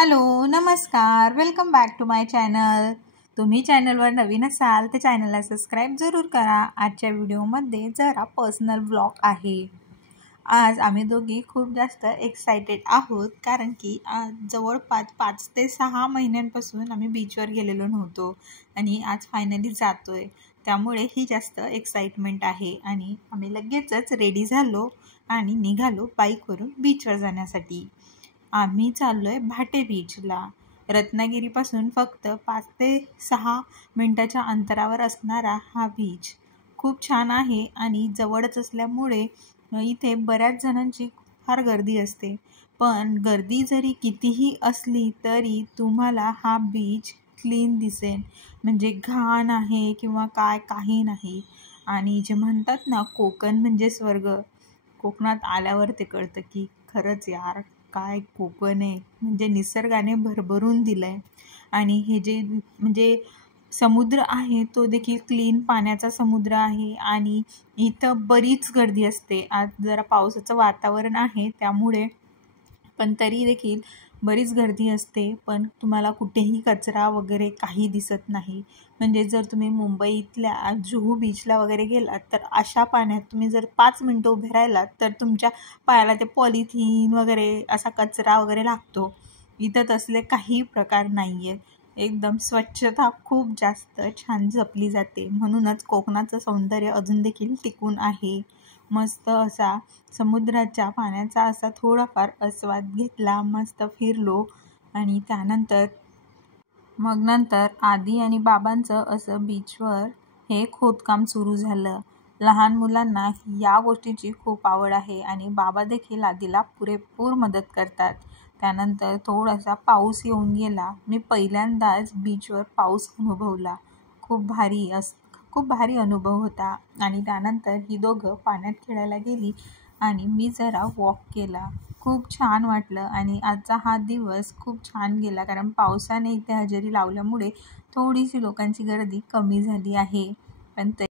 Hello नमस्कार, welcome back to my channel. तुम्ही चॅनलवर नवीन असाल तर चॅनलला सबस्क्राईब जरूर करा। आजच्या व्हिडिओमध्ये जरा पर्सनल व्लॉग आहे। आज आम्ही दोघी खूप जास्त एक्साइटेड आहोत, कारण की आज जवळपास 5 ते 6 महिन्यांपासून आम्ही बीचवर गेलेलो नव्हतो आणि आज फायनली जातोय। त्यामुळे ही जास्त एक्साइटमेंट आहे आणि आम्ही लगेचच रेडी झालो आणि निघालो बाईकवरून बीचवर जाण्यासाठी। आम्ही चाललोय भाटे बीचला। रत्नागिरीपासून फक्त 5 ते 6 मिनिटाच्या अंतरावर असणारा हा बीच खूप छान आहे आणि जवळच असल्यामुळे इथे बऱ्याच जणांची फार गर्दी असते। पण गर्दी जरी कितीही असली तरी तुम्हाला हा बीच क्लीन दिसेल, म्हणजे घाण आहे किंवा काही नाही। आणि जे म्हणतात ना, कोकण म्हणजे स्वर्ग, कोकणात आल्यावर ते कळतं की खरंच यार काय कोकण आहे, म्हणजे निसर्गाने भरभरून दिलंय। आणि हे जे म्हणजे समुद्र आहे तो देखील क्लीन पाण्याचा समुद्र आहे आणि इथं बरीच गर्दी असते। आज जरा पावसाचं वातावरण आहे त्यामुळे, पण तरी देखील बरीच गर्दी असते। पण तुम्हाला कुठेही कचरा वगैरे काही दिसत नाही। म्हणजे जर तुम्ही मुंबईतल्या जुहू बीचला वगैरे गेलात तर अशा पाण्यात तुम्ही जर 5 मिनिटं उभे राहिलात तर तुमच्या पायाला ते पॉलिथिन वगैरे असा कचरा वगैरे लागतो। इथं तसले काही प्रकार नाही आहेत। एकदम स्वच्छता खूप जास्त छान जपली जाते, म्हणूनच कोकणाचं सौंदर्य अजून देखील टिकून आहे। मस्त असा समुद्राच्या पाण्याचा असा थोडाफार आस्वाद घेतला, मस्त फिरलो आणि त्यानंतर नंतर आदी आणि बाबांचं असं बीचवर हे खोदकाम सुरू झालं। लहान मुलांना या गोष्टीची खूप आवड आहे आणि बाबा देखील आदीला पुरेपूर मदत करतात। त्यानंतर थोडासा पाऊस येऊन गेला। मी पहिल्यांदाच बीचवर पाऊस अनुभवला। खूप भारी अनुभव होता। आणि त्यानंतर ही दोघं पाण्यात खेळायला गेली आणि मी जरा वॉक केला। खूप छान वाटलं आणि आजचा हा दिवस खूप छान गेला, कारण पावसाने इथे हजेरी लावल्यामुळे थोडीशी लोकांची गर्दी कमी झाली आहे। पण